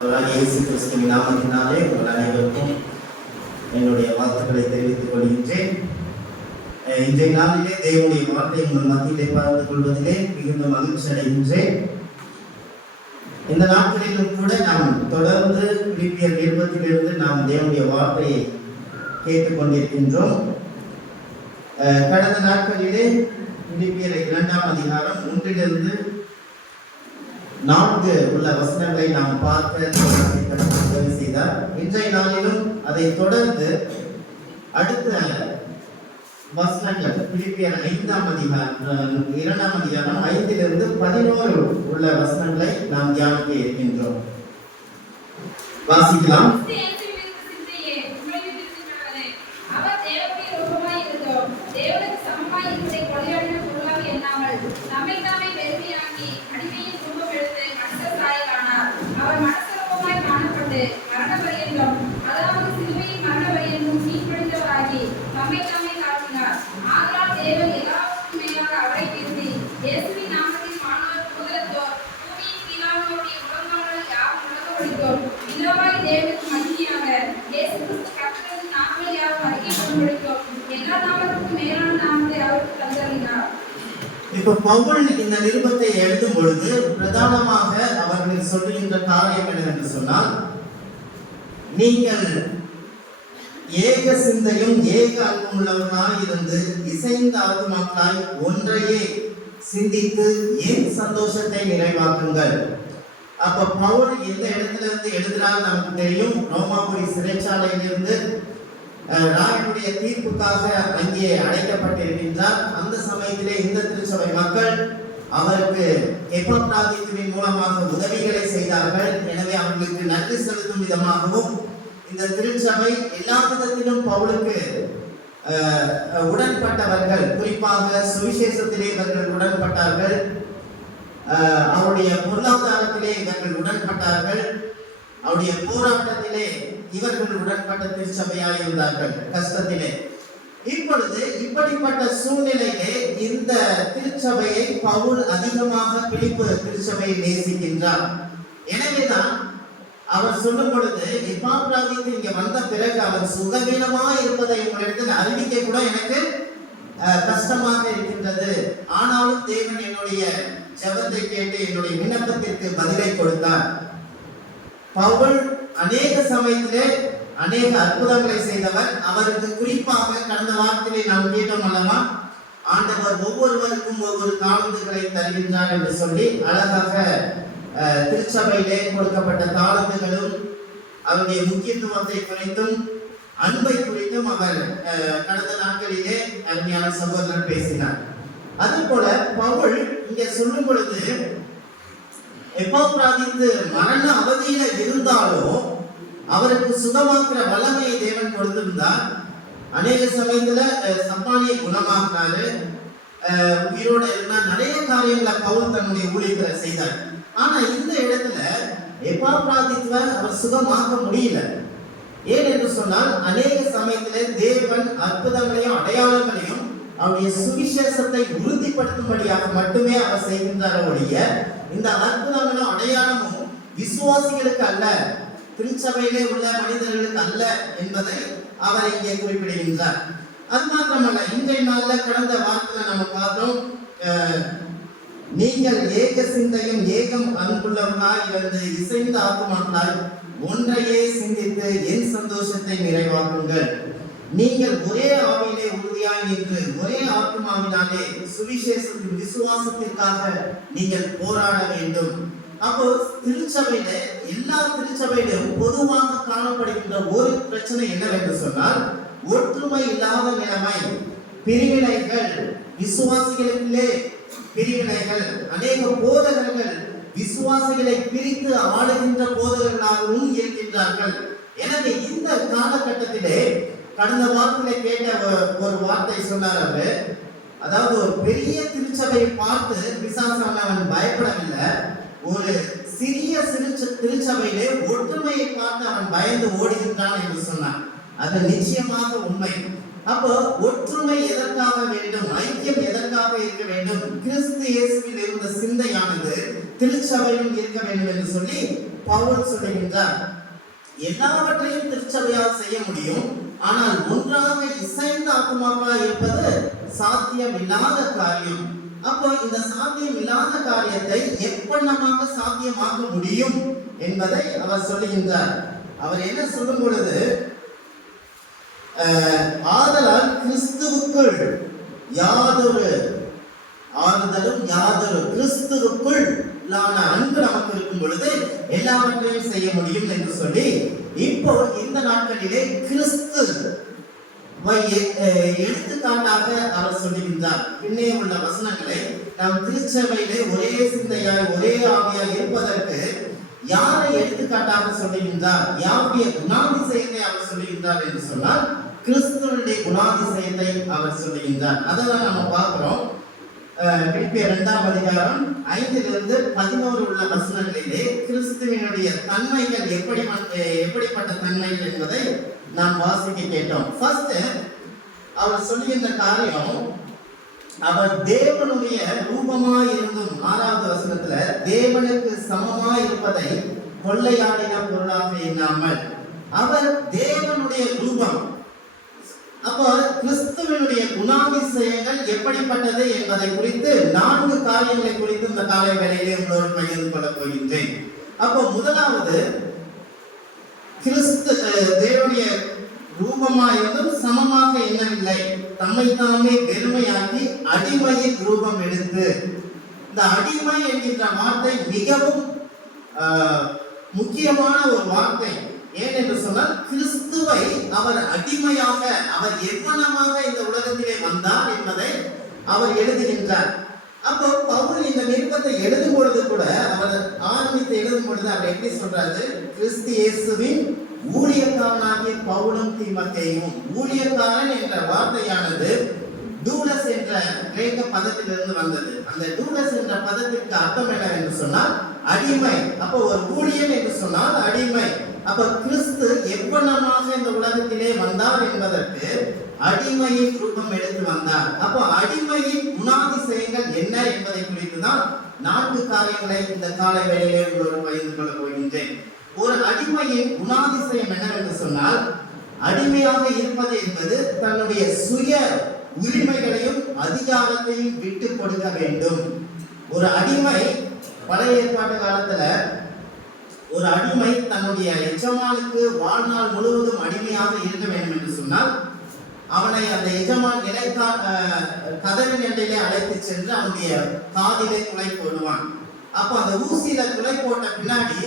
இயேசு கிறிஸ்துவின் நாமத்தினாலே உங்கள் அனைவருக்கும் என்னுடைய வாழ்த்துக்களை தெரிவித்துக் கொள்கின்றேன். இன்றைய நாளிலே தேவனுடைய வார்த்தை உங்கள் மத்தியிலே பகிர்ந்து கொள்வதிலே மிகுந்த மகிழ்ச்சி அடைகின்றேன். இந்த நாட்களிலும் கூட நாம் தொடர்ந்து பிலிப்பியர் நிருபத்திலிருந்து நாம் தேவனுடைய வார்த்தையை கேட்டுக்கொண்டிருக்கின்றோம். கடந்த நாட்களிலே பிலிப்பியர் 2ஆம் அதிகாரம் 1 4 உள்ள வசனங்களை நாம் பார்க்க உதவி செய்தார். இன்றைய நாளிலும் அதை தொடர்ந்து அடுத்த வசனங்கள் பிலிப்பியர் 5ஆம் அதிகாரம் 2ஆம் அதிகாரம் 5 11 உள்ள வசனங்களை நாம் தியானிக்க இருக்கின்றோம். வாசிக்கலாம். இப்ப பவுல் இந்த நிருபத்தை எழுதும் பொழுது பிரதானமாக அவர்கள் சொல்லுகின்ற காரியம் என்னவென்று சொன்னால், நீங்கள் ஏக சிந்தையும் ஏக அன்பும் உள்ளவர்களாய் இருந்து இசைந்த ஆத்துமாக்களாய் ஒன்றையே சிந்தித்து என் சந்தோஷத்தை நிறைவாக்குங்கள். அப்ப பவுல் எந்த இடத்துல இருந்து எழுதுறாரு நமக்கு தெரியும். ரோமாபுரி சிறைச்சாலையிலிருந்து ராயனுடைய தீர்ப்புக்காக அங்கே அடைக்கப்பட்டிருக்கின்றார். அந்த சமயத்திலே இந்த திருச்சபை மக்கள் அவருக்கு எபப்ராதித்துவின் மூலமாக உதவிகளை செய்தார்கள். எனவே அவர்களுக்கு நன்றி செலுத்தும் விதமாகவும் இந்த திருச்சபை எல்லா விதத்திலும் பவுலுக்கு உடன்பட்டவர்கள், குறிப்பாக சுவிசேஷத்திலே இவர்கள் உடன்பட்டார்கள், அவருடைய பொருளாதாரத்திலே இவர்கள் உடன்பட்டார்கள், அவருடைய போராட்டத்திலே இவர்கள் உடன்பட்ட திருச்சபையாக இருந்தார்கள் கஷ்டத்திலே. இப்பொழுது இப்படிப்பட்ட சூழ்நிலையிலே இந்த திருச்சபையை பவுல் அதிகமாக பிலிப்பு திருச்சபையை நேசிக்கின்றார். எனவேதான் அவர் சொல்லும் பொழுது, எப்பாப்ராதித்து இங்க வந்த பிறகு அவர் சுகவீனமா இருப்பதை உங்களிடத்தில் அறிவிக்க கூட எனக்கு கஷ்டமாக இருக்கின்றது. ஆனாலும் தேவன் என்னுடைய ஜெபத்தை கேட்டு என்னுடைய விண்ணப்பத்திற்கு பதிலை கொடுத்தார். பவுல் அநேக சமயத்திலே அநேக அற்புதங்களை செய்தவர். அவருக்கு குறிப்பாக கடந்த வாரத்திலே நாம் கேட்டோம் அல்லவா, ஆண்டவர் ஒவ்வொருவருக்கும் ஒவ்வொரு தாளந்துகளை தருகின்றார் என்று சொல்லி அழகாக திருச்சபையிலே கொடுக்கப்பட்ட தாளந்துகளும் அவருடைய முக்கியத்துவத்தை குறித்தும் அன்பை குறித்தும் அவர் கடந்த நாட்களிலே அருமையான சகோதரர் பேசினார். அதுபோல பவுல் இங்கே சொல்லும் பொழுது, எபப்ராதித்து மரண அவதியில இருந்தாலும் அவருக்கு சுகமாக்குற வல்லமையை தேவன் கொடுத்திருந்தார். அநேக சமயத்துல சப்பானியை குணமாக்குறாரு, உயிரோட இருந்தா நிறைய காரியங்களை பவுல் தன்னுடைய ஊழியர்களை செய்தார். ஆனா இந்த இடத்துல எபப்ராதித்துவை அவர் சுகமாக்க முடியல. ஏன் என்று சொன்னால், அநேக சமயத்துல தேவன் அற்புதங்களையும் அடையாளங்களையும் அவருடைய சுவிசேஷத்தை உறுதிப்படுத்தும்படியாக மட்டுமே அவர் செய்கின்றார் ஒழிய, இந்த அற்புதங்களும் அடையாளமும் விசுவாசிகளுக்கு அல்ல, திருச்சபையிலே உள்ள மனிதர்களுக்கு அல்ல என்பதை அவர் இங்கே குறிப்பிடுகின்றார். அது மாத்திரமல்ல, இன்றைய நாள்ல கடந்த வாரத்தில் நம்ம பார்த்தோம், நீங்கள் ஏக சிந்தையும் ஏகம் அன்புள்ளவர்களாய் இருந்து இசைந்த ஆத்துமாக்களாய் ஒன்றையே சிந்தித்து என் சந்தோஷத்தை நிறைவாக்குங்கள். நீங்கள் ஒரே ஆவியிலே உறுதியாய் நின்று ஒரே ஆத்மாவினாலே சுவிசேஷத்தின் விசுவாசத்திற்காக நீங்கள் போராட வேண்டும். அப்போ திருச்சபையில எல்லா திருச்சபையிலும் பொதுவாக காணப்படுகின்ற ஒரு பிரச்சனை என்னவென்று சொன்னால், ஒற்றுமை இல்லாத நிலைமை, பிரிவினைகள், விசுவாசிகளுக்குள்ளே பிரிவினைகள், அநேக போதகர்கள் விசுவாசிகளை பிரித்து ஆளுகின்ற போதகர்களாகவும் இருக்கின்றார்கள். எனவே இந்த காலகட்டத்திலே கடந்த வாரத்திலே கேட்ட ஒரு வார்த்தை சொன்னார் அவர். அதாவது ஒரு பெரிய திருச்சபையை பார்த்து பிசாசானவன் பயப்படவில்லை, ஒரு சிறிய திருச்சபையிலே ஒற்றுமையை பார்த்து அவன் பயந்து ஓடுகின்றான் என்று சொன்னான். அது நிச்சயமாக உண்மை. அப்போ ஒற்றுமை எதற்காக வேண்டும், ஐக்கியம் எதற்காக இருக்க வேண்டும், கிறிஸ்து இயேசுவில் இருந்த சிந்தையானது திருச்சபையிலும் இருக்க வேண்டும் என்று சொல்லி பவுல் சொல்லுகின்றார், எல்லாவற்றையும் திருச்சபையால் செய்ய முடியும், ஆனால் ஒன்றாக இசைந்த ஆத்துமாக்களாய் இருப்பது சாத்தியம் இல்லாத காரியம். அப்போ இந்த சாத்தியம் இல்லாத காரியத்தை எப்படிமாக சாத்தியமாக்க முடியும் என்பதை அவர் சொல்லுகின்றார். அவர் என்ன சொல்லும் பொழுது, ஆதலால் கிறிஸ்துவுக்குள் யாதொரு ஆறுதலும் யாதொரு கிறிஸ்துவுக்குள் அன்பு நமக்கு இருக்கும் பொழுது எல்லாவற்றையும் செய்ய முடியும் என்று சொல்லி, இப்போ இந்த நாட்களிலே கிறிஸ்து எடுத்துக்காட்டாக அவர் சொல்லுகின்றார். பின்னே உள்ள வசனங்களை நாம் திருச்சபையிலே ஒரே சிந்தையாய் ஒரே ஆவியாய் இருப்பதற்கு யாரை எடுத்துக்காட்டாக சொல்லுகின்றார், யாருடைய குணாதிசயத்தை அவர் சொல்லுகின்றார் என்று சொன்னால் கிறிஸ்துவனுடைய குணாதிசயத்தை அவர் சொல்லுகின்றார். அதெல்லாம் நம்ம பார்க்கிறோம். பிலிப்பியர் 2ஆம் அதிகாரம் 5-11 உள்ள வசனங்களிலே கிறிஸ்துவினுடைய தன்மைகள் எப்படிப்பட்ட தன்மைகள் என்பதை நாம் வாசிக்க கேட்டோம். ஃபர்ஸ்ட் அவர் சொல்லுகின்ற காரியம், அவர் தேவனுடைய ரூபமாய் இருந்தும் 6வது வசனத்துல தேவனுக்கு சமமாய் இருப்பதை கொள்ளையாடின பொருளாக எண்ணாமல், அவர் தேவனுடைய ரூபம். அப்போ கிறிஸ்துவனுடைய குணாதிசயங்கள் எப்படிப்பட்டது என்பதை குறித்து 4 காரியங்களை குறித்து இந்த காலை வேளையிலே உங்களோடு பகிர்ந்து கொள்ள போகின்றேன். அப்போ முதலாவது, கிறிஸ்து தேவனுடைய ரூபமாயிருந்தும் சமமாக எண்ணவில்லை, தம்மை தாமே வெறுமையாக்கி அடிமையின் ரூபம் எடுத்து. இந்த அடிமை என்கின்ற வார்த்தை மிகவும் முக்கியமான ஒரு வார்த்தை. ஏன் என்று சொன்னால், கிறிஸ்துவை அவர் அடிமையாக, அவர் எவ்வளவாக இந்த உலகத்திலே வந்தார் என்பதை அவர் எழுதுகின்றார். அப்போ பவுல் இந்த நிருபத்தை எழுதும் பொழுது கூட, அவர் ஆரம்பித்து எழுதும் பொழுது அவர் எப்படி சொல்றாரு, கிறிஸ்து இயேசுவின் ஊழியக்காரனாகிய பவுலும் தீமோத்தேயுவும். ஊழியக்காரன் என்ற வார்த்தையானது டூலஸ் என்ற கிரேக்க பதத்திலிருந்து வந்தது. அந்த டூலஸ் என்ற பதத்திற்கு அர்த்தம் என்ன என்று சொன்னால் அடிமை. அப்போ ஒரு ஊழியன் என்று சொன்னால் அடிமை. அப்ப கிறிஸ்து எவ்வளவாக இந்த உலகத்திலே வந்தார் என்பதற்கு அடிமையின் ரூபம் எடுத்து வந்தார். அப்போ அடிமையின் குணாதிசயங்கள் என்ன என்பதை குறித்து தான் 4 காரியங்களை இந்த காலை வேளையிலே உங்களோடு பகிர்ந்து கொள்ள போகின்றேன். ஒரு அடிமையின் குணாதிசயம் என்னவென்று சொன்னால், அடிமையாக இருப்பது என்பது தன்னுடைய சுய உரிமைகளையும் அதிகாரத்தையும் விட்டு கொடுக்க வேண்டும். ஒரு அடிமை, பழைய ஏற்பாட்டு காலத்துல ஒரு அடிமை தன்னுடைய எஜமானுக்கு வாழ்நாள் முழுவதும் அடிமையாக இருக்க வேண்டும் என்று சொன்னால், அவனை அந்த எஜமான் கதவின் எண்டையிலே அழைத்து சென்று அவனுடைய காதிலே துளை போடுவான். அப்போ அந்த ஊசியில துளை போட்ட பின்னாடி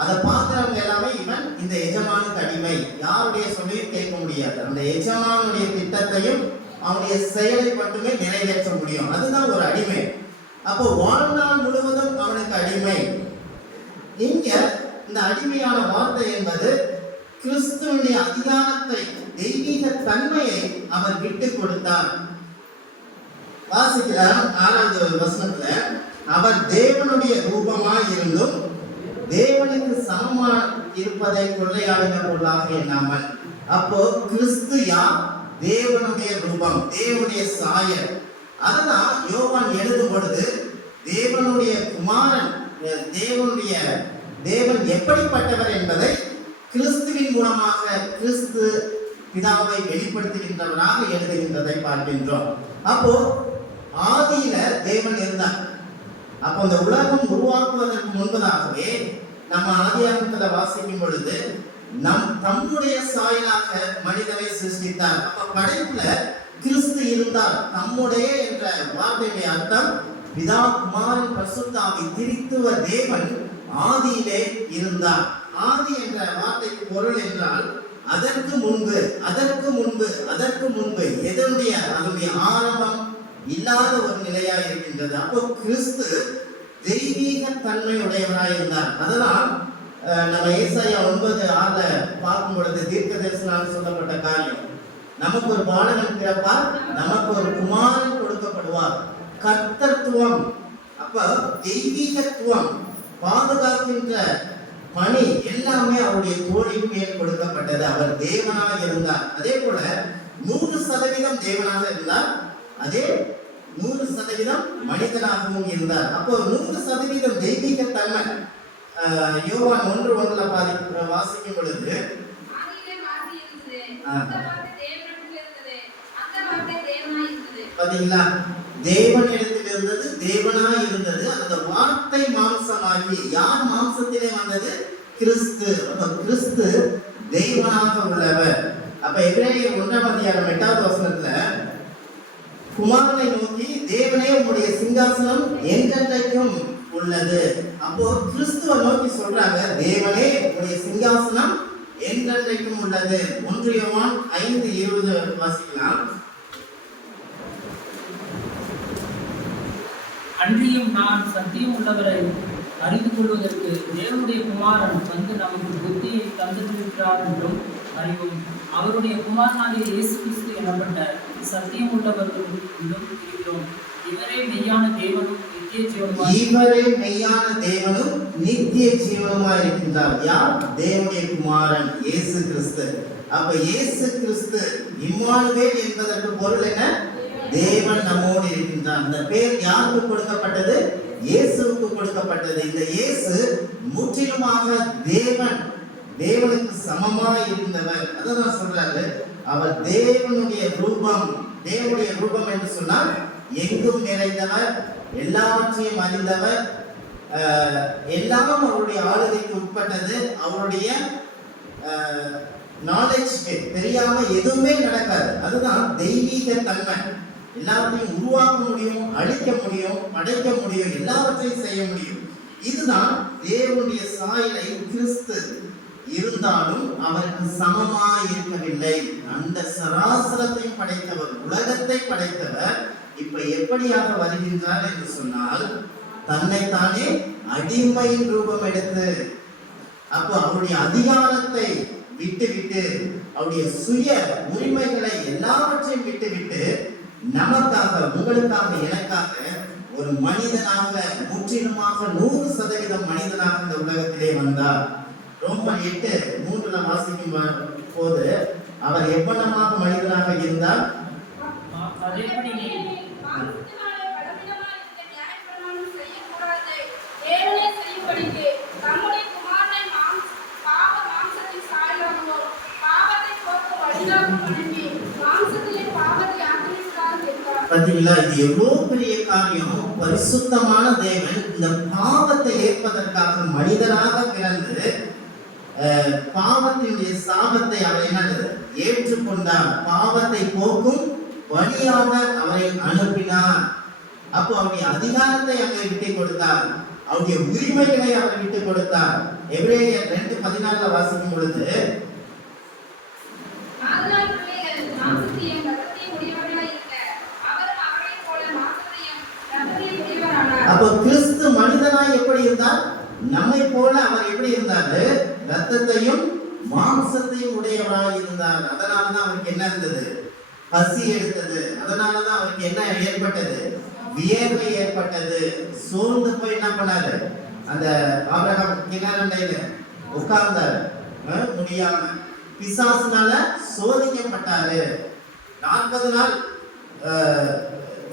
அதை பார்க்கிறவங்க எல்லாமே இவன் இந்த எஜமானுக்கு அடிமை, யாருடைய சொல்லையும் கேட்க முடியாது. அந்த எஜமானுடைய திட்டத்தையும் அவனுடைய செயலை மட்டுமே நிறைவேற்ற முடியும். அதுதான் ஒரு அடிமை. அப்போ வாழ்நாள் முழுவதும் அவனுக்கு அடிமை. இங்க இந்த அடிமையான வார்த்தை என்பது கிறிஸ்துவனுடைய அதிகாரத்தை, தெய்வீக தன்மையை அவர் விட்டு கொடுத்தார். வாசிக்கிறார் 6வது வசனத்துல, அவர் தேவனுடைய ரூபமாய் இருந்தும் தேவனுக்கு சமமா இருப்பதை கொள்ளையாடின பொருளாக எண்ணாமல். அப்போ கிறிஸ்து யார்? தேவனுடைய ரூபம், தேவனுடைய சாயல். அதனால் யோவான் எழுதும் பொழுது தேவனுடைய குமாரன், தேவன் எப்படிப்பட்டவர் என்பதை கிறிஸ்துவின் மூலமாக கிறிஸ்து பிதாவை வெளிப்படுத்துகின்றவராக எழுதுகின்றதை பார்க்கின்றோம். அப்போ ஆதியில தேவன் இருந்தார். அப்போ இந்த உலகம் உருவாக்குவதற்கு முன்பதாகவே நம்ம ஆதியாகமத்துல வாசிக்கும் பொழுது தம்முடைய சாயலாக மனிதனை சிருஷ்டித்தார். அப்ப படைப்புல கிறிஸ்து இருந்தார். தம்முடைய என்ற வார்த்தையுடைய அர்த்தம் பிதா குமாரன் பரிசுத்த ஆவி திரித்துவ தேவன் ஆதியிலே இருந்தார். ஆதி என்ற வார்த்தைக்கு பொருள் என்றால் அதற்கு முன்பு, அதற்கு முன்பு, அதற்கு முன்பு, எதனுடைய அதனுடைய ஆரம்பம் இல்லாத ஒரு நிலையாக இருக்கின்றது. அப்போ கிறிஸ்து தெய்வீக தன்மை உடையவராய் இருந்தார். அதனால் நம்ம ஏசாயா 9:6 பார்க்கும் பொழுது தீர்க்க தரிசனம் சொல்லப்பட்ட காரியம், நமக்கு ஒரு பாலகன் பிறப்பார், நமக்கு ஒரு குமாரன் கொடுக்கப்படுவார். கர்த்தத்துவம், அப்ப தெய்வீகத்துவம், பாதுகாக்கின்ற பணி எல்லாமே அவருடைய தோளின் மேல் கொடுக்கப்பட்டது. அவர் தேவனாக இருந்தார். அதே போல 100% தேவனாக இருந்தார், அதே 100% மனிதனாகவும் இருந்தார். அப்போ 100% தெய்வீக தன்மை யோவான் 1:1 வாசிக்கும் பொழுது பாத்தீங்களா, தேவனிடத்தில் இருந்தது, தேவனாய் இருந்தது, அந்த வார்த்தை மாம்சமாகி. யார் மாம்சத்திலே வந்தது? கிறிஸ்து. அப்ப கிறிஸ்து தேவனாக உள்ளவர். அப்ப எபிரேயர் 1:8 குமாரனை நோக்கி, தேவனே உம்முடைய சிங்காசனம் என்றென்றைக்கும் உள்ளது. அப்போ கிறிஸ்துவை நோக்கி சொல்றாங்க, தேவனே உம்முடைய சிங்காசனம் என்றென்றைக்கும் உள்ளது. 1 யோவான் 5:20 வாசிக்கலாம். அன்றியும் நான் சத்தியம் உள்ளவரை அறிந்து கொள்வதற்கு தேவனுடைய குமாரன் வந்து நமக்கு புத்தியை தந்திருக்கிறார் என்றும் அறிவும். அவருடைய குமாரனாகிய இயேசு கிறிஸ்து எனப்பட்ட சத்தியம் உள்ளவர்கள் என்றும் இருக்கிறோம். இவரே மெய்யான தேவனும் நித்திய ஜீவனுமாய் இருக்கின்றார். யார்? தேவனுடைய குமாரன் இயேசு கிறிஸ்து. அப்ப இயேசு கிறிஸ்து இம்மானுவேல் என்பதற்கு பொருள் என்ன? தேவன் நம்மோடு இருக்கின்றார். இந்த பேர் யாருக்கு கொடுக்கப்பட்டது? இயேசுவுக்கு கொடுக்கப்பட்டது. இந்த இயேசு முற்றிலுமாக தேவனுக்கு சமமாக இருந்தவர். அதான் சொல்றாரு, அவர் தேவனுடைய ரூபம். தேவனுடைய ரூபம் என்று சொன்னால் எங்கும் நிறைந்தவர், எல்லாவற்றையும் அறிந்தவர், எல்லாம் அவருடைய ஆளுகைக்கு உட்பட்டது. அவருடைய நாலேஜ்க்கு தெரியாம எதுவுமே நடக்காது. அதுதான் தெய்வீக தன்மை. எல்லாத்தையும் உருவாக்க முடியும், அழிக்க முடியும், படைக்க முடியும், எல்லாவற்றையும் செய்ய முடியும். இதுதான் தேவனுடைய சாயலை கிறிஸ்து இருந்தாலும் அவருக்கு சமமாய் இருக்கவில்லை. அந்த சராசரத்தையும் படைத்தவர், உலகத்தை படைத்தவர் இப்ப எப்படியாக வருகின்றார் என்று சொன்னால், தன்னைத்தானே அடிமையின் ரூபம் எடுத்து, அப்போ அவருடைய அதிகாரத்தை விட்டுவிட்டு, அவருடைய சுய உரிமைகளை எல்லாவற்றையும் விட்டுவிட்டு, நமக்காக, உங்களுக்காக, எனக்காக ஒரு மனிதனாக, முற்றிலுமாக 100% மனிதனாக இந்த உலகத்திலே வந்தார். ரோமர் 8:3 வாசிக்கும் போது அவர் எவ்வளவாக மனிதனாக இருந்தார்? பார்த்தீங்களா, இது எவ்வளவு பெரிய காரியம். பரிசுத்தமான தேவன் இந்த பாவத்தை ஏற்பதற்காக மனிதனாக பிறந்து பாவத்தினுடைய சாபத்தை அவர் என்னது ஏற்றுக்கொண்டார். பாவத்தை போக்கும் வழியாக அவரை அனுப்பினார். அப்போ அவருடைய அதிகாரத்தை அங்கே விட்டு கொடுத்தார், அவருடைய உரிமைகளை அவர் விட்டு கொடுத்தார். எபிரேயர் 2:14 வாசிக்கும் பொழுது, அப்போ கிறிஸ்து மனிதனாய் எப்படி இருந்தார்? நம்மை போல அவர் எப்படி இருந்தாரு? ரத்தத்தையும் மாம்சத்தையும் உடையவராய் இருந்தார். அதனாலதான் அவருக்கு என்ன இருந்தது? பசி எடுத்தது. அதனாலதான் அவருக்கு என்ன ஏற்பட்டது? வியர்வை ஏற்பட்டது. சோர்ந்து போய் என்ன பண்ணாரு? அந்த ஆபிரகாம் கிணறுண்டையில உட்கார்ந்தாரு, முடியாம. பிசாசுனால சோதிக்கப்பட்டாரு. 40 நாள்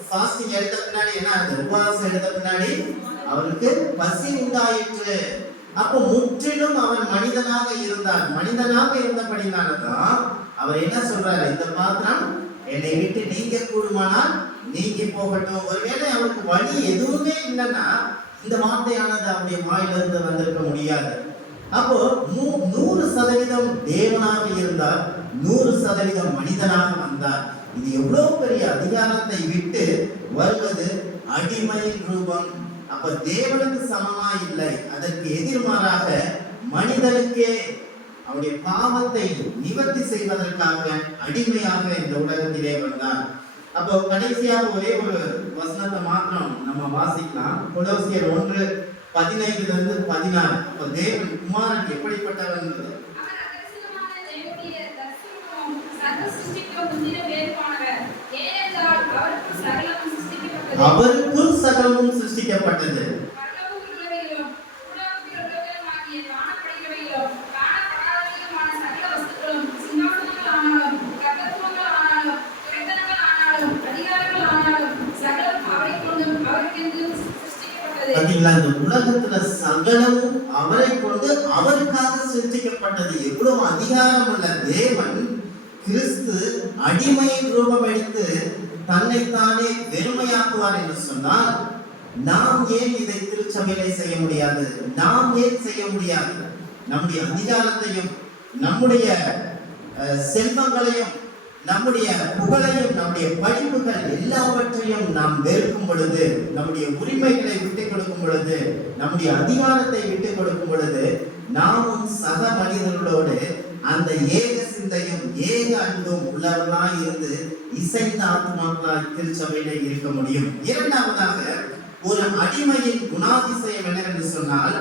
ஃபாஸ்டிங் எடுத்த பின்னாடி என்ன ஆகுது? உபவாசம் எடுத்த பின்னாடி அவருக்கு பசி உண்டாயிற்று. அப்போ முற்றிலும் அவன் மனிதனாக இருந்தார். மனிதனாக இருந்தபடினால்தான் அவர் என்ன சொல்றாரு? இந்த பாத்திரம் என்னை விட்டு நீங்க கூடுமானால் நீங்கி போகட்டும். ஒருவேளை அவருக்கு வழி எதுவுமே இல்லைன்னா இந்த வார்த்தையானது அவருடைய வாயிலிருந்து வந்திருக்க முடியாது. அப்போ 100% தேவனாக இருந்தார், 100% மனிதனாக வந்தார். இது எவ்வளவு பெரிய அதிகாரத்தை விட்டு வருவது அடிமையின் ரூபம். அப்ப தேவனுக்கு சமமா இல்லை, அதற்கு எதிர்மாறாக மனிதனுக்கே அவருடைய பாவத்தை நிவர்த்தி செய்வதற்காக அடிமையாக இந்த உலகத்திலே வந்தார். அப்போ கடைசியாக ஒரே ஒரு வசனத்தை மாத்திரம் நம்ம வாசிக்கலாம். கொலோசியர் 1:15-16. அப்ப தேவன் குமாரன் எப்படிப்பட்டவர்? அவருக்குள் சகலமும் சிருஷ்டிக்கப்பட்டது. இந்த உலகத்துல சகலமும் அவரை செய்யப்பட்டது. எவ்வளவு அதிகாரம் உள்ள தேவன் கிறிஸ்து அடிமையின் ரூபம் எடுத்து தன்னைத்தானே வெறுமையாக்குவார் என்று சொன்னால், நாம் ஏன் இதை திருச்சபையிலே செய்ய முடியாது? நாம் ஏன் செய்ய முடியாது? நம்முடைய அதிகாரத்தையும் நம்முடைய செல்வங்களையும் நம்முடைய புகழையும் நம்முடைய படிப்புகள் எல்லாவற்றையும் நாம் வெறுக்கும் பொழுது, நம்முடைய உரிமைகளை விட்டுக் கொடுக்கும் பொழுது, நம்முடைய அதிகாரத்தை விட்டுக் கொடுக்கும் பொழுது, நாமும் சக மனிதர்களோடு அந்த ஏக சிந்தையும் ஏக அன்பும் உள்ளவர்களாய் இருந்து இசைந்த ஆத்மாக்களாய் திருச்சபையில இருக்க முடியும். இரண்டாவதாக, ஒரு அடிமையின் குணாதிசயம் என்னவென்று சொன்னால்,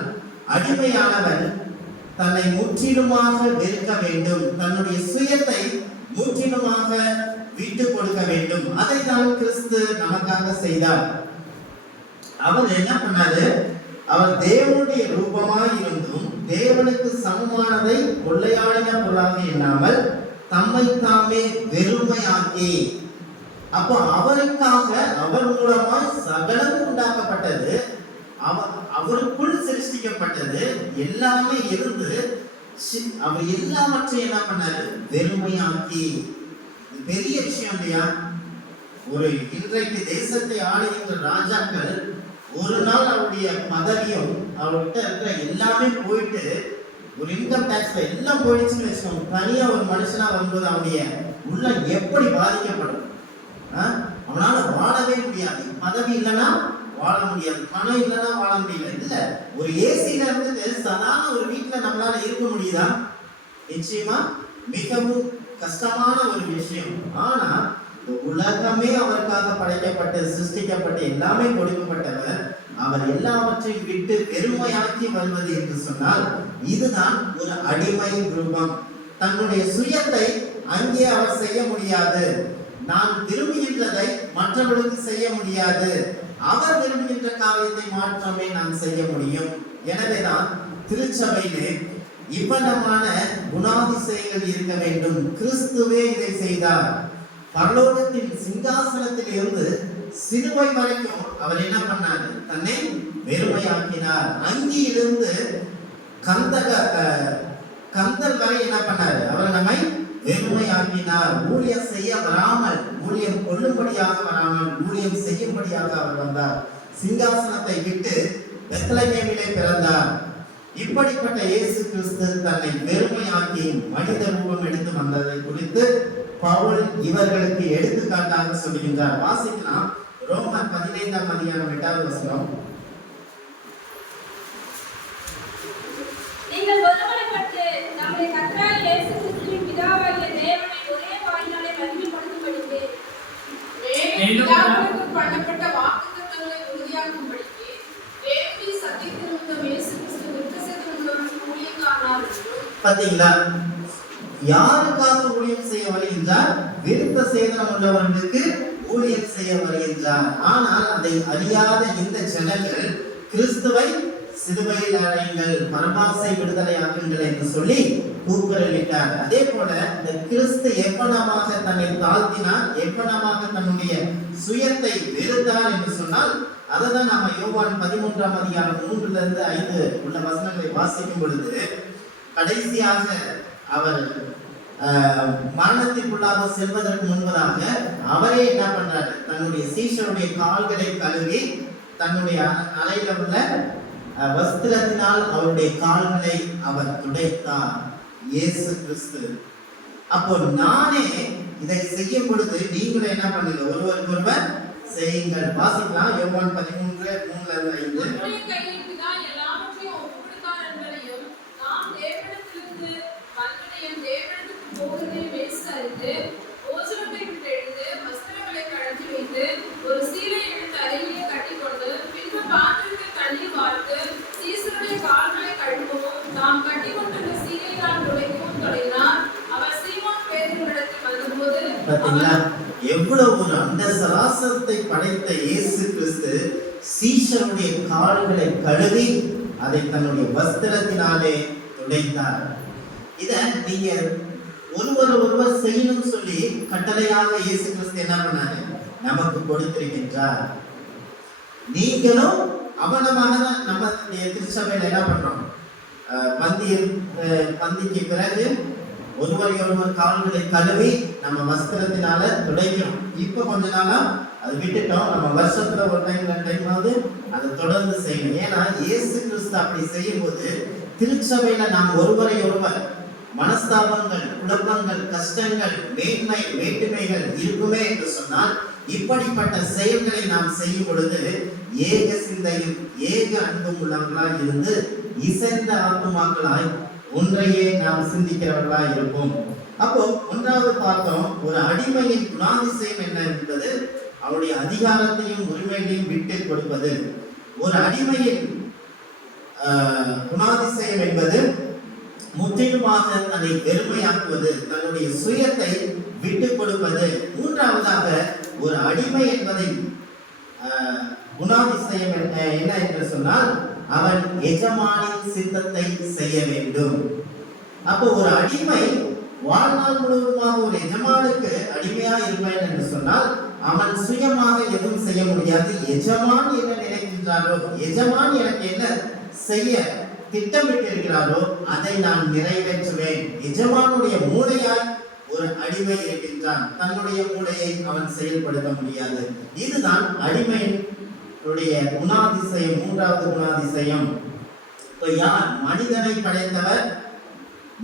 அடிமையானவன் தன்னை முற்றிலுமாக வெறுக்க வேண்டும், தன்னுடைய சுயத்தை முற்றிலுமாக விட்டு கொடுக்க வேண்டும். அதை தான் கிறிஸ்து நமக்காக செய்தார். அவர் என்ன பண்ணாரு? அவர் தேவனுடைய ரூபமாய் இருந்தும் தேவனுக்கு சமமானதை கொள்ளையாடின பொருளாக எண்ணாமல் தம்மை தாமே வெறுமையாக்கி, அப்போ அவருக்காக அவர் மூலமாய் சகலம் உண்டாக்கப்பட்டது, அவருக்குள் சிருஷ்டிக்கப்பட்டது எல்லாமே இருந்து அவர் எல்லாவற்றையும் என்ன பண்ணாரு? வெறுமையாக்கி. பெரிய விஷயம் இல்லையா? ஒரு இன்றைக்கு தேசத்தை ஆளுகின்ற ராஜாக்கள் ஒரு நாள் அவருடைய பதவியும் அவர்கிட்ட இருக்கிற எல்லாமே போயிட்டு, ஒரு இன்கம் டாக்ஸ்ல எல்லாம் போயிடுச்சுன்னு வச்சுக்கோங்க, தனியா ஒரு மனுஷனா வரும்போது அவனுடைய உள்ள எப்படி பாதிக்கப்படும்? அவனால வாழவே முடியாது. பதவி இல்லைன்னா வாழ முடியாது, பணம் இல்லைன்னா வாழ முடியல. இல்ல, ஒரு ஏசியில இருந்துட்டு சாதாரண ஒரு வீட்டுல நம்மளால இருக்க முடியுதா? நிச்சயமா மிகவும் கஷ்டமான ஒரு விஷயம். ஆனா உலகமே அவருக்காக படைக்கப்பட்டு சிருஷ்டிக்கப்பட்டு எல்லாமே கொடுக்கப்பட்டவர், அவர் எல்லாவற்றையும் விட்டு பெருமையாக்கி வருவது என்று சொன்னால், இதுதான் ஒரு அடிமை ரூபம். தன்னுடைய சுயத்தை அங்கே அவர் செய்ய முடியாது. நான் விரும்புகின்றதை மற்றவர்களுக்கு செய்ய முடியாது. அவர் விரும்புகின்ற காரியத்தை மாற்றமே நான் செய்ய முடியும். எனவேதான் திருச்சபையிலே இவ்வளவான குணாதிசயங்கள் இருக்க வேண்டும். கிறிஸ்துவே இதை செய்தார். பரலோகத்தின் சிங்காசனத்தில் இருந்து சிலுவை வரைக்கும் அவர் என்ன பண்ணார்? தன்னை வெறுமையாக்கினார். அங்கிருந்து கந்தல் வரை என்ன பண்ணாரு? அவர் நம்மை வெறுமையாக்கினார். ஊழியம் செய்ய வராமல், ஊழியம் கொள்ளும்படியாக வராமல், ஊழியம் செய்யும்படியாக அவர் வந்தார். சிங்காசனத்தை விட்டு பெத்லகேமிலே பிறந்தார். இப்படிப்பட்ட இயேசு கிறிஸ்து தன்னை வெறுமையாக்கி மனித ரூபம் எடுத்து வந்ததை குறித்து பவுல் இவர்களுக்கு எடுத்துக்காட்டாக சொல்கின்றார். வாசிக்கலாம், ரோமர் 15ஆம் அதிகாரம் 8வது வசனம். நீங்கள் ஒருமனப்பட்டு நம்முடைய கர்த்தராகிய இயேசு கிறிஸ்துவின் பிதாவாகிய தேவனை ஒரே வாயினாலே மகிமைப்படுத்தும்படிக்கு, பிதாவுக்கு பண்ணப்பட்ட வாக்குத்தத்தங்களை உறுதியாக்கும்படிக்கு தேவனுடைய சத்தியத்தின் இயேசு கிறிஸ்து விருத்தசேதனமுள்ளவருக்கு ஊழியக்காரனார் என்றும். பாத்தீங்களா? யாருக்காக ஊழியம் செய்ய வருகின்றார்? விருத்த சேதனம் உள்ளவர்களுக்கு ஊழியம் செய்ய வருகின்றார். ஆனால் அதை அறியாத இந்த ஜனங்கள் கிறிஸ்துவை சிலுவையில் அறையுங்கள், பரபாசை விடுதலை ஆக்குங்கள் என்று சொல்லி கூக்குரலிட்டார். அதே போல இந்த கிறிஸ்து எவ்வளவாக தன்னை தாழ்த்தினார், எவ்வளவாக தன்னுடைய சுயத்தை வெறுத்தார் என்று சொன்னால், அதை தான் நாம யோவான் 13ஆம் அதிகாரம் 3லிருந்து 5 உள்ள வசனங்களை வாசிக்கும் பொழுது, கடைசியாக அவர் மரணத்திற்குள்ளாக செல்வதற்கு முன்பதாக அவரே என்ன பண்றாரு? தன்னுடைய சீஷருடைய கால்களை கழுவி தன்னுடைய அறையில உள்ள வஸ்திரத்தினால் அவருடைய கால்களை அவர் துடைத்தார். இயேசு கிறிஸ்து. அப்போ நானே இதை செய்யும் பொழுது நீங்களும் என்ன பண்ணுங்க? ஒருவருக்கொருவர் செய்யுங்கள். வாசிக்கலாம், யோவான் 13:3-5. ஒரு சீலை எடுத்து அருகிலே கட்டிக்கொண்டு பின்பு பாத்திரத்தில் தண்ணீர் வார்த்து சீசருடைய கால்களை கழுவவும் தாம் கட்டிக்கொண்டிருந்த சீலையால் துடைக்கவும் தொடங்கினார். அவர் சீமோன் பேதுருவினிடத்தில் வந்தபோது, எவ்வளவு ஒரு அந்த சராசரத்தை படைத்த இயேசு கிறிஸ்து சீஷருடைய கால்களை கழுவி அதை தன்னுடைய வஸ்திரத்தினாலே துடைத்தார். இத நீங்க ஒருவர் செய்யணும் சொல்லி கட்டளையாக இயேசு கிறிஸ்து என்ன பண்ணாரு? நமக்கு கொடுத்திருக்கின்றார். நீங்களும் அவனமாக நம்ம திருச்சபையில என்ன பண்றோம்? பந்திக்கு பிறகு ஒருவர் கால்களை கழுவி நம்ம வஸ்திரத்தினால துடைக்கிறோம். இப்ப கொஞ்ச நாளா அதை விட்டுட்டோம். நம்ம வருஷத்துல ஒரு டைம் 2 டைமாவது அதை தொடர்ந்து செய்யணும். ஏன்னா இயேசு கிறிஸ்து அப்படி செய்யும்போது திருச்சபையில நாம் ஒருவர் மனஸ்தாபங்கள், குழப்பங்கள், கஷ்டங்கள், வேற்றுமைகள் இருக்குமே என்று சொன்னால் இப்படிப்பட்ட செயல்களை நாம் செய்யும் பொழுது ஏக சிந்தையும் ஏக அன்பும் உள்ளவர்களாய் இருந்து இசைந்த ஆத்துமாக்களாய் ஒன்றையே நாம் சிந்திக்கிறவர்களாய் இருப்போம். அப்போ ஒன்றாவது பார்த்தோம், ஒரு அடிமையின் குணாதிசயம் என்ன என்பது அவருடைய அதிகாரத்தையும் உரிமைகளையும் விட்டு கொடுப்பது. ஒரு அடிமையின் குணாதிசயம் என்பது முற்றிலுமாக தன்னை பெருமையாக்குவது, தன்னுடைய சுயத்தை விட்டு கொடுப்பது. மூன்றாவதாக ஒரு அடிமை என்பதை குணாதிசயம் என்ன என்று சொன்னால் அவன் எஜமானின் சித்தத்தை செய்ய வேண்டும். அப்போ ஒரு அடிமை வாழ்நாள் முழுவதுமாக ஒரு எஜமானுக்கு அடிமையா இருப்பேன் என்று சொன்னால் அவன் சுயமாக எதுவும் செய்ய முடியாது. எஜமான் என்ன நினைக்கின்றாரோ, எஜமான் எனக்கு என்ன செய்ய திட்டமிட்டு இருக்கிறாரோ அதை நான் நிறைவேற்றுவேன். எஜமானுடைய மூளையால் ஒரு அடிமை இருக்கின்றான், தன்னுடைய மூளையை அவன் செயல்படுத்த முடியாது. இதுதான் அடிமையினுடைய குணாதிசயம். மூன்றாவது குணாதிசயம், யார் மனிதனை படைத்தவர்,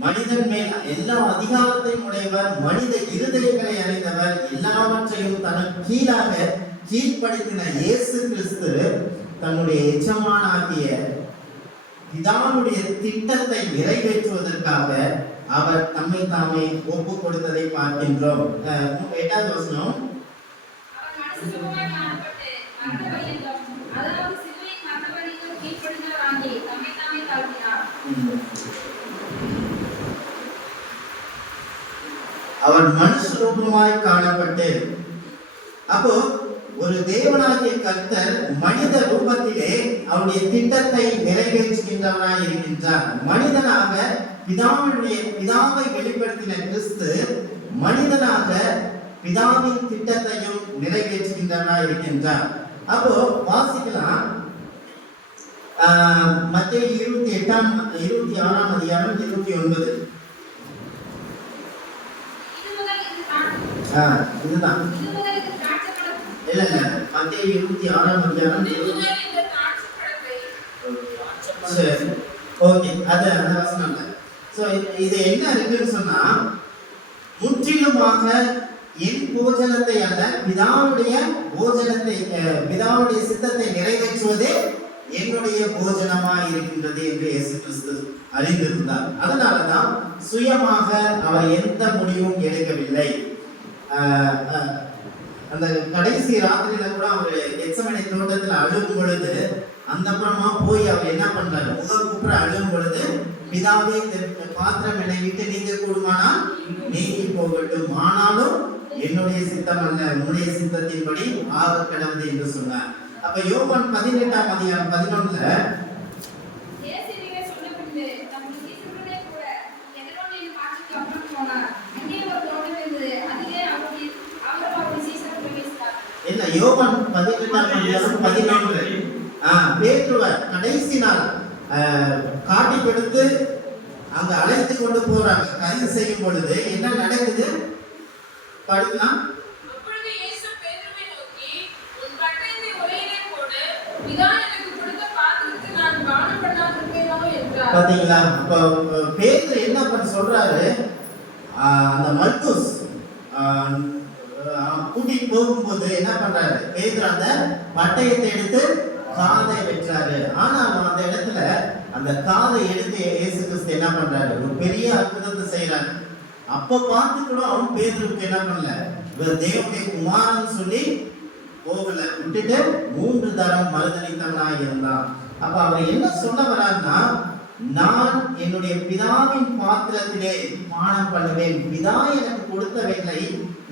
மனிதன் மேல் எல்லா அதிகாரத்தையும் உடையவர், மனித இருதயங்களை அறிந்தவர், எல்லாவற்றையும் தனக்கு கீழாக கீழ்ப்படுத்தின இயேசு கிறிஸ்து தன்னுடைய எஜமானாகிய பிதாவுடைய திட்டத்தை நிறைவேற்றுவதற்காக அவர் தம்மை தாமே ஒப்பு கொடுத்ததை பார்க்கின்றோம். 8வது வசனம், அவர் மனுஷ ரூபமாய் காணப்பட்டு, அப்போ ஒரு தேவனாகிய கர்த்தர் மனித ரூபத்திலே அவருடைய திட்டத்தை நிறைவேற்றுகின்றவராய் இருக்கின்றார். மனிதனாக பிதாவை வெளிப்படுத்தின கிறிஸ்து மனிதனாக பிதாவின் திட்டத்தையும் நிறைவேற்றுகின்றவராய் இருக்கின்றார். அப்போ வாசிக்கலாம், மத்தேயு 26ஆம் அதிகாரம் 29. இதுதான் இல்ல மத்தேயு 26ஆம் அதிகாரம். சரி, ஓகே, அது அந்த வசனம். சோ இது என்ன இருக்குன்னு சொன்னா, முற்றிலுமாக என் போஜனத்தை அல்ல பிதாவுடைய போஜனத்தை, பிதாவுடைய சித்தத்தை நிறைவேற்றுவதே என்னுடைய போஜனமா இருக்கின்றது என்று இயேசு கிறிஸ்து அறிந்திருந்தார். அதனாலதான் சுயமாக அவர் எந்த முடிவும் எடுக்கவில்லை. அந்த கடைசி ராத்திரியில கூட அவர் எச்சமனை தோட்டத்தில் அழுகும் பொழுது அந்த அப்புறமா போய் அவர் என்ன பண்றாரு, முகம் குப்புற அழுகும் பொழுது, பிதாவே பாத்திரம் என்னை விட்டு நீங்க கூடுமானால் நீங்கி போகட்டும், ஆனாலும் என்னுடைய சித்தம் அல்ல உன்னுடைய சித்தத்தின்படி ஆக கடவுது என்று சொன்னார். அப்ப யோவான் 18ஆம் அதிகாரம் 11ல என்ன, யோவான் 18ஆம் அதிகாரம் 11 பேதுருவை கடைசி நாள் காட்டி கொடுத்து அங்க அழைத்து கொண்டு போறாங்க. கைது செய்யும் பொழுது என்ன நடக்குது படிக்கலாம். பாத்தீங்களா, அப்ப பேதுரு என்ன பண்ண சொல்றாரு, அந்த மல்குஸ் கூட்டிட்டு போகும்போது என்ன பண்றாரு, பேதுரு அந்த பட்டயத்தை எடுத்து காதை வெட்டுறாரு. ஆனாலும் அந்த இடத்துல அந்த காதை எடுத்து இயேசு கிறிஸ்து என்ன பண்றாரு, ஒரு பெரிய அற்புதத்தை செய்யறாரு. அப்ப பார்த்து கூட அவன் பேதுருக்கு என்ன பண்ணல, இவர் தேவனுடைய குமாரன் சொல்லி போகல, விட்டுட்டு 3 தரம் மறுதளித்தவனாய் இருந்தான். அப்ப அவர் என்ன சொல்ல வர்றாருன்னா, நான் என்னுடைய பிதாவின் பாத்திரத்திலே பானம் பண்ணுவேன், பிதா எனக்கு கொடுத்தவைகளை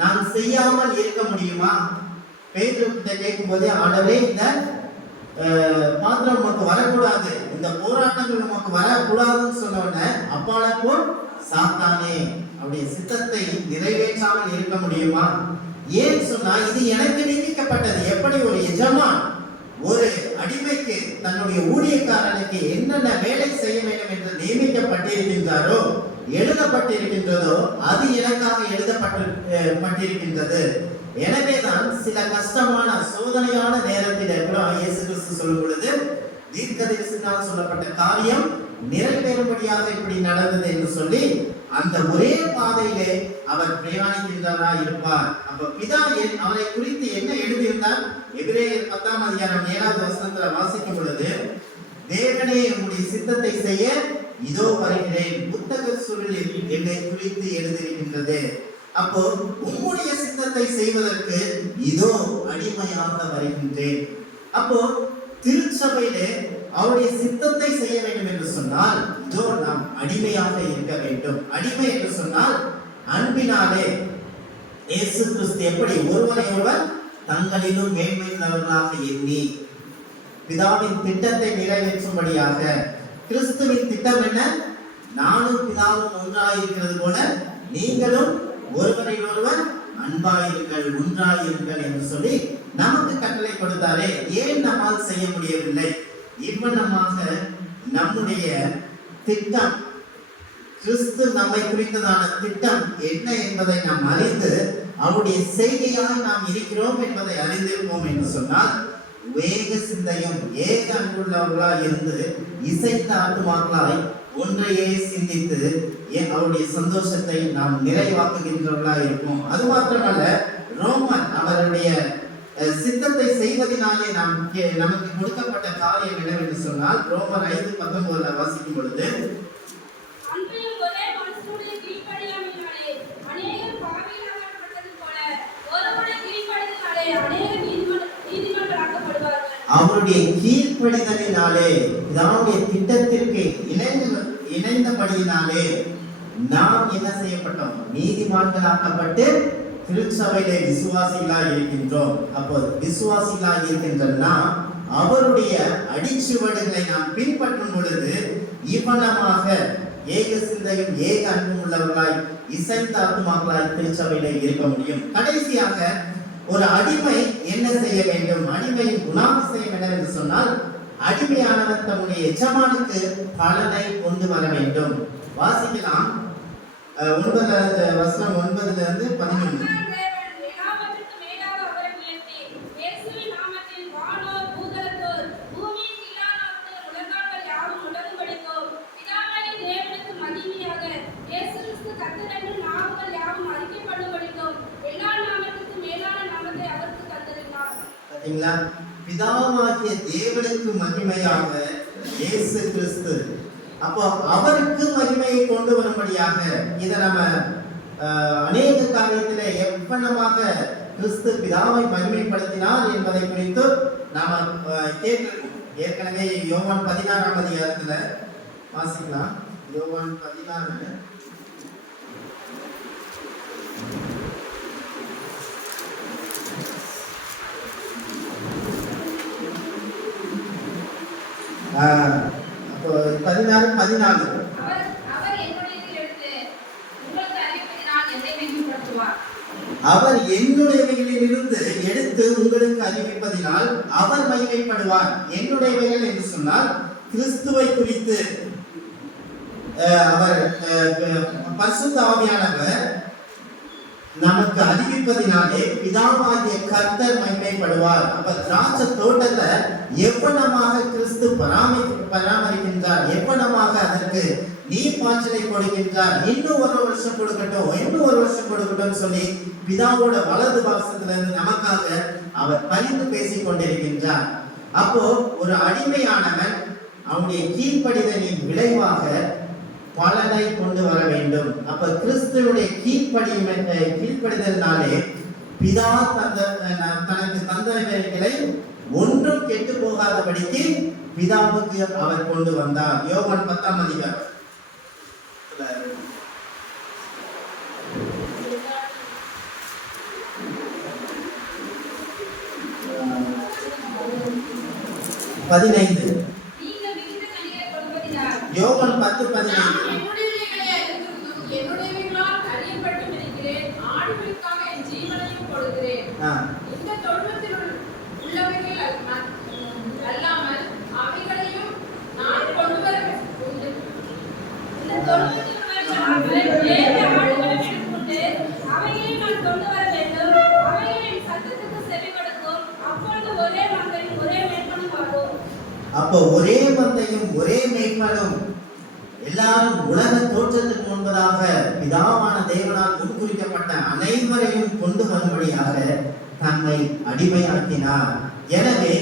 நான் செய்யாமல் இருக்க முடியுமா? பேதுருக்கிட்ட கேட்கும் போதே, ஆண்டவரே இந்த பாத்திரம் நமக்கு வரக்கூடாது, இந்த போராட்டங்கள் நமக்கு வரக்கூடாதுன்னு சொன்ன உடனே, அப்பால போல் சாத்தானே அவருடைய சித்தத்தை நிறைவேற்றாமல் இருக்க முடியுமா? ஏன் சொன்னா, இது எனக்கு நியமிக்கப்பட்டது. எப்படி ஒரு எஜமான் ஒரு அடிமைக்கு தன்னுடைய ஊழியக்காரனுக்கு என்னென்ன வேலை செய்ய வேண்டும் என்று நியமிக்கப்பட்டிருக்கின்றாரோ, எழுதப்பட்டிருக்கின்றதோ, அது எனக்காக எழுதப்பட்டிருக்கின்றது. எனவேதான் சில கஷ்டமான சோதனையான நேரத்திலே கூட இயேசு கிறிஸ்து சொல்லும் பொழுது தீர்க்கதரிசினால் சொல்லப்பட்ட காரியம் நிறைவேறும்படியாக இப்படி நடந்தது என்று சொல்லி அந்த ஒரே பாதையிலே அவர் பிரயாணிக்கின்றவராய் இருப்பார். அப்ப பிதா அவரை குறித்து என்ன எழுதியிருந்தார்? எபிரேயர் 10ஆம் அதிகாரம் 7வது வசனத்துல வாசிக்கும் பொழுது, தேவனே உம்முடைய சித்தத்தை செய்ய இதோ வருகிறேன், புத்தக சுருளில் என்னை குறித்து எழுதியிருக்கின்றது. அப்போ உம்முடைய சித்தத்தை செய்வதற்கு இதோ அடிமையாக வருகின்றேன். அப்போ திருச்சபையிலே அவருடைய சித்தத்தை செய்ய வேண்டும் என்று சொன்னால் இதோ நாம் அடிமையாக இருக்க வேண்டும். அடிமை என்று சொன்னால் அன்பினாலே இயேசு கிறிஸ்து எப்படி ஒருவரை ஒருவர் தங்களிலும் மேன்மையுள்ளவர்களாக எண்ணி பிதாவின் திட்டத்தை நிறைவேற்றும்படியாக. கிறிஸ்துவின் திட்டம் என்ன? நானும் பிதாவும் ஒன்றாயிருக்கிறது போல நீங்களும் ஒருவரில் ஒருவர் அன்பாயிருங்கள், ஒன்றாயிருங்கள் என்று சொல்லி நமக்கு கட்டளை கொடுத்தாரே. ஏன் நம்மால் செய்ய முடியவில்லை? இவ்வளமாக நம்முடைய திட்டம், கிறிஸ்து நம்மை குறித்ததான திட்டம் என்ன என்பதை நாம் அறிந்து அவருடைய செய்கையாக நாம் இருக்கிறோம் என்பதை அறிந்திருப்போம் என்று சொன்னால் வேக சிந்தையும் ஏக அன்புள்ளவர்களாய் இருந்து இசைத்த ஆத்துமாக்களாய் ஒன்றையே சிந்தித்து அவருடைய சந்தோஷத்தை நாம் நிறைவாக்குகின்றவர்களாய் இருப்போம். அது மாத்திரமல்ல, ரோமன் அவருடைய சித்தத்தை செய்வதனாலே நமக்கு கொடுக்கப்பட்ட காரியம் என்னவென்று சொன்னால் ரோமர் 5:19 வாசிக்கும் பொழுது, அவருடைய கீழ்ப்படிதலினாலே இதாவுடைய திட்டத்திற்கு இணைந்தபடியினாலே நாம் என்ன செய்யப்பட்டோம்? நீதிமான்களாக்கப்பட்டு திருச்சபையிலே விசுவாசிகளாய் இருக்கின்றோம். அப்போ விசுவாசிகளாய் இருக்கின்றன அவருடைய அடிச்சுவடுகளை நாம் பின்பற்றும் பொழுது இவ்வளமாக ஏக சிந்தையும் ஏக அன்பும் உள்ளவர்களாய் இசைத்த ஆத்துமாக்களாய் திருச்சபையிலே இருக்க முடியும். கடைசியாக ஒரு அடிமை என்ன செய்ய வேண்டும்? அடிமையின் குணாதிசயம் என்னவென்று சொன்னால் அடிமையானவர் தம்முடைய எஜமானுக்கு பலனை கொண்டு வர வேண்டும். வாசிக்கலாம் 9:9-11. பிதாவாகிய தேவனுக்கு மகிமையாக இயேசு கிறிஸ்து, அப்போ அவருக்கு மகிமையை கொண்டு வரும்படியாக இதை நம்ம அநேக காரியத்திலே எவ்வளமாக கிறிஸ்து பிதாவை மகிமைப்படுத்தினார் என்பதை குறித்து நாம கேட்டிருக்கோம். ஏற்கனவே யோவான் 16ஆம் அதிகாரத்துல வாசிக்கலாம். யோவான் 16 அப்போ 16:14 அவர் என்னுடையவைகளிலிருந்து எடுத்து உங்களுக்கு அறிவிப்பதினால் அவர் மகிமைப்படுவார். என்னுடையவைகள் என்று சொன்னால் கிறிஸ்துவை குறித்து அவர் பரிசுத்த ஆவியானவர் நமக்கு அறிவிப்பதினாலே பிதாவாகிய கர்த்தர் மகிமைப்படுவார். அப்ப திராட்சை தோட்டத்தை எவ்வளமாக கிறிஸ்து பராமரிக்கின்றார், எவ்வளமாக அதற்கு நீர் பாய்ச்சலை கொடுக்கின்றார். இன்னும் 1 வருஷம் கொடுக்கட்டும், இன்னும் 1 வருஷம் கொடுக்கட்டும் சொல்லி பிதாவோட வலது பாசத்துல இருந்து நமக்காக அவர் பரிந்து பேசிக் கொண்டிருக்கின்றார். அப்போ ஒரு அடிமையானவன் அவனுடைய கீழ்ப்படிதலின் விளைவாக பலனை கொண்டு வர வேண்டும். அப்ப கிறிஸ்துவுடைய கீழ்ப்படிதலினாலே பிதா தனக்கு தந்தவைகளை ஒன்றும் கெட்டு போகாதபடிக்கு பிதாவுக்கு அவர் கொண்டு வந்தார். யோவான் 10ஆம் அதிகாரம் 15. யோவான் 10:15. இந்த தொழுவத்தில் உள்ளவைகள் அப்போ ஒரே மந்தையும் ஒரே மேய்ப்பனும் எல்லாரும் உலக தோற்றத்துக்கு முன்பதாக பிதாவான தேவனால் முன்குறிக்கப்பட்ட அனைவரையும் கொண்டு வரும்படியாக தம்மை அடிமையாக்கினார். எனவே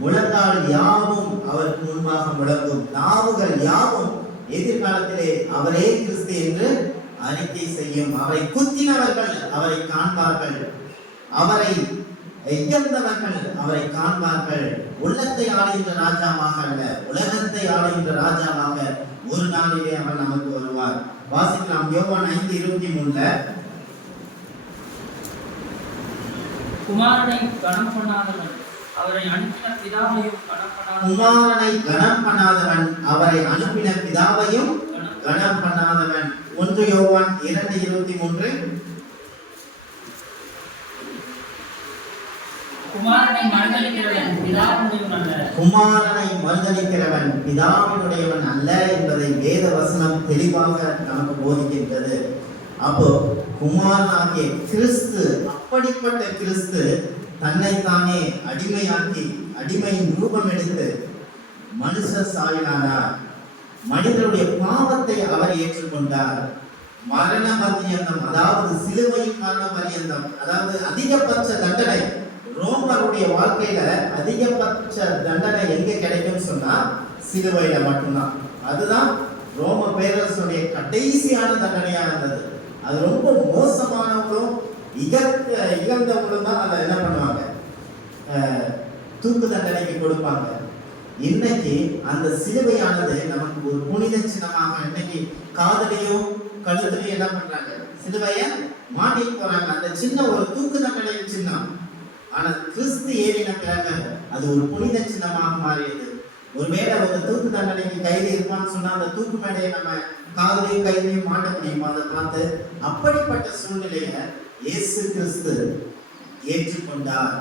முழங்கால் யாவும் அவருக்கு முன்பாக முழங்கும், நாவுகள் யாவும் எதிர்காலத்திலே அவரே கிறிஸ்து என்று அறிக்கை செய்யும். அவரை குத்தினவர்கள் அவரை காண்பார்கள், அவரை இகழ்ந்தவர்கள் அவரை காண்பார்கள். உள்ளத்தை ஆளுகின்ற ராஜாவாக அல்ல, உலகத்தை ஆளுகின்ற ராஜாவாக ஒரு நாளிலே அவர் நமக்கு வருவார். வாசிக்கலாம் யோவான் 5:23. குமாரனை கனம் பண்ணாதவன் அவரை அனுப்பின பிதாவையும் குமாரனை கனம் பண்ணாதவன் அவரை அனுப்பின பிதாவையும் கனம் பண்ணாதவன். 1 யோவான் 2:23. குமாரனை மறுதலிக்கிறவன் பிதாவினுடையவன் அல்ல என்பதை வேத வசனம் தெளிவாக நமக்கு போதிக்கின்றது. அப்போ குமாரனாகிய கிறிஸ்து, அப்படிப்பட்ட கிறிஸ்து தன்னைத்தானே அடிமையாக்கி அடிமையின் ரூபம் எடுத்து மனுஷ சாயினானார். மனிதனுடைய பாவத்தை அவர் ஏற்றுக்கொண்டார். மரண பரியந்தம், அதாவது சிலுவையின் மரண பரியந்தம், அதாவது அதிகபட்ச தண்டனை. ரோமருடைய வாழ்க்கையில அதிகபட்ச தண்டனை எங்க கிடைக்கும் சொன்னா சிலுவையில மட்டும்தான். அதுதான் ரோம பேரரசுடைய கடைசியான தண்டனையா இருந்தது. அது ரொம்ப மோசமானவங்களும் இகழ்ந்தவங்களும் தான் அதை என்ன பண்ணுவாங்க, தூக்கு தண்டனைக்கு கொடுப்பாங்க. இன்னைக்கு அந்த சிலுவையானது நமக்கு ஒரு புனித சின்னமாக, இன்னைக்கு காதலையும் கழுத்துலையும் என்ன பண்றாங்க, சிலுவைய மாட்டிட்டு போறாங்க. அந்த சின்ன ஒரு தூக்கு தண்டனை சின்னம், ஆனா கிறிஸ்து ஏறின பிறகு அது ஒரு புனித சின்னமாக மாறியது. ஒருவேளை ஒரு தூக்கு தண்டனைக்கு கைது இருப்பான்னு சொன்னா அந்த தூக்கு மேடையை நம்ம காதலையும் கையிலையும் மாட்ட முடியுமா அதை பார்த்து? அப்படிப்பட்ட சூழ்நிலையில இயேசு கிறிஸ்து ஏற்றுக்கொண்டார்.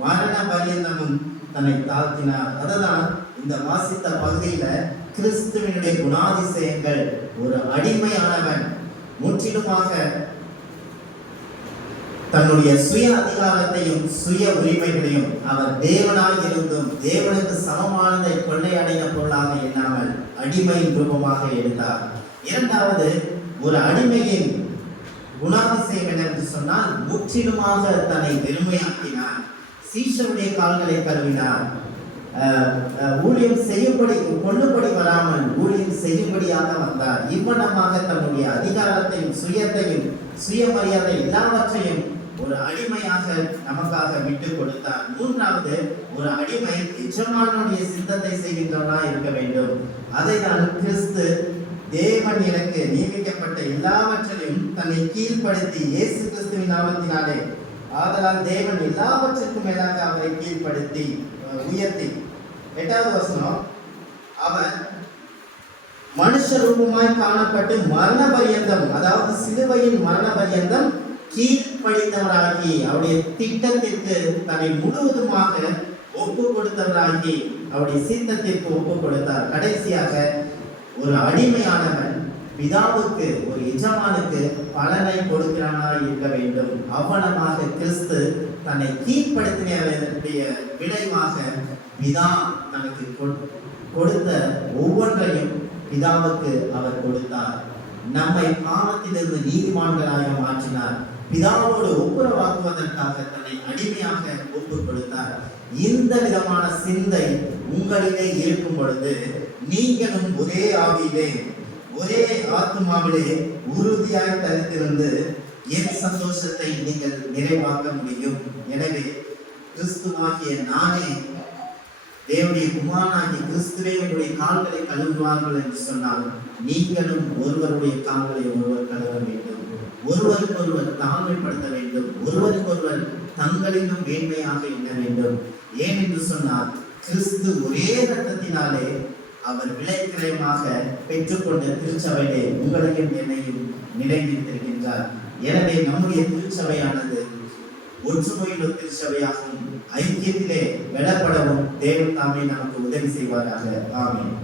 மரண பரியந்தமும் தன்னை தாழ்த்தினார். அதனால் இந்த வாசித்த பகுதியில கிறிஸ்துவனுடைய குணாதிசயங்கள், ஒரு அடிமையானவன் முற்றிலுமாக தன்னுடைய சுய அதிகாரத்தையும் சுய உரிமைகளையும் அவர் தேவனாய் இருந்தும் தேவனுக்கு சமமானதை கொள்ளையடைந்த பொருளாக எண்ணாமல் அடிமையின் ரூபமாக எடுத்தார். இரண்டாவது, ஒரு அடிமையின் குணாதிசயம் என்னவென்று சொன்னால் முற்றிலுமாக தன்னை வெறுமையாக்கினார். சீஷருடைய கால்களை கழுவினார். ஊழியம் செய்யும்படி கொள்ளும்படி வராமல் ஊழியம் செய்யும்படியாக வந்தார். இவ்வளமாக தன்னுடைய அதிகாரத்தையும் சுயத்தையும் சுயமரியாதை எல்லாவற்றையும் ஒரு அடிமையாக நமக்காக விட்டு கொடுத்தார். மூன்றாவது, ஒரு அடிமை எஜமானுடைய சித்தத்தை செய்கின்றவனாக இருக்க வேண்டும். அதை தான் கிறிஸ்து தேவன் எனக்கு நியமிக்கப்பட்ட எல்லாவற்றையும் தன்னை கீழ்ப்படுத்தி இயேசு கிறிஸ்துவின் நாமத்தினாலே, ஆதலால் தேவன் எல்லாவற்றிற்கும் மேலாக அவரை கீழ்ப்படுத்தி உயர்த்தி. 8வது வசனம், அவர் மனுஷ ரூபமாய் காணப்பட்டு மரண பரியந்தம், அதாவது சிலுவையின் மரண பரியந்தம் கீழ்ப்படிந்தவராகி அவருடைய திட்டத்திற்கு தன்னை முழுவதுமாக ஒப்பு கொடுத்தவராகி அவருடைய சித்தத்திற்கு ஒப்பு கொடுத்தார். கடைசியாக, ஒரு அடிமையானவன் பிதாவுக்கு, ஒரு எஜமானுக்கு பலனை கொடுக்கிறவனாய் இருக்க வேண்டும். அவ்வளமாக கிறிஸ்து தன்னை கீழ்ப்படுத்தினுடைய விளைவாக பிதா தனக்கு கொடுத்த ஒவ்வொன்றையும் பிதாவுக்கு அவர் கொடுத்தார். நம்மை பாவத்திலிருந்து நீதிமான்களாக மாற்றினார். பிதாவோடு ஒப்புரவாக்குவதற்காக தன்னை அடிமையாக ஒப்பு கொடுத்தார். இந்த விதமான சிந்தை உங்களிலே இருக்கும் பொழுது நீங்களும் ஒரே ஆவியிலே ஒரே ஆத்மாவிலே உறுதியாய் தரித்திருந்து என் சந்தோஷத்தை நீங்கள் நிறைவாக்க முடியும். எனவே கிறிஸ்துவாகிய நானே, தேவனுடைய குமாரனாகிய கிறிஸ்துவே உங்களுடைய கால்களை கழுவுவார்கள் என்று சொன்னால் நீங்களும் ஒருவருடைய கால்களை ஒருவர் கழுவ வேண்டும். ஒருவருக்கொருவர் தாழ்மைப்படுத்த வேண்டும். ஒருவருக்கொருவர் தங்களிலும் மேன்மையாக எண்ண வேண்டும். ஏன் என்று சொன்னால் கிறிஸ்து ஒரே இரத்தத்தினாலே அவர் விலைக்கிரயமாக பெற்றுக்கொண்ட திருச்சபையிலே உங்களையும் என்னையும் நிலைநிறுத்திருக்கின்றார். எனவே நம்முடைய திருச்சபையானது ஒற்றுமையுள்ள திருச்சபையாகவும் ஐக்கியத்திலே விடப்படவும் தேவன் தாமே நமக்கு உதவி செய்வாராக. ஆமென்.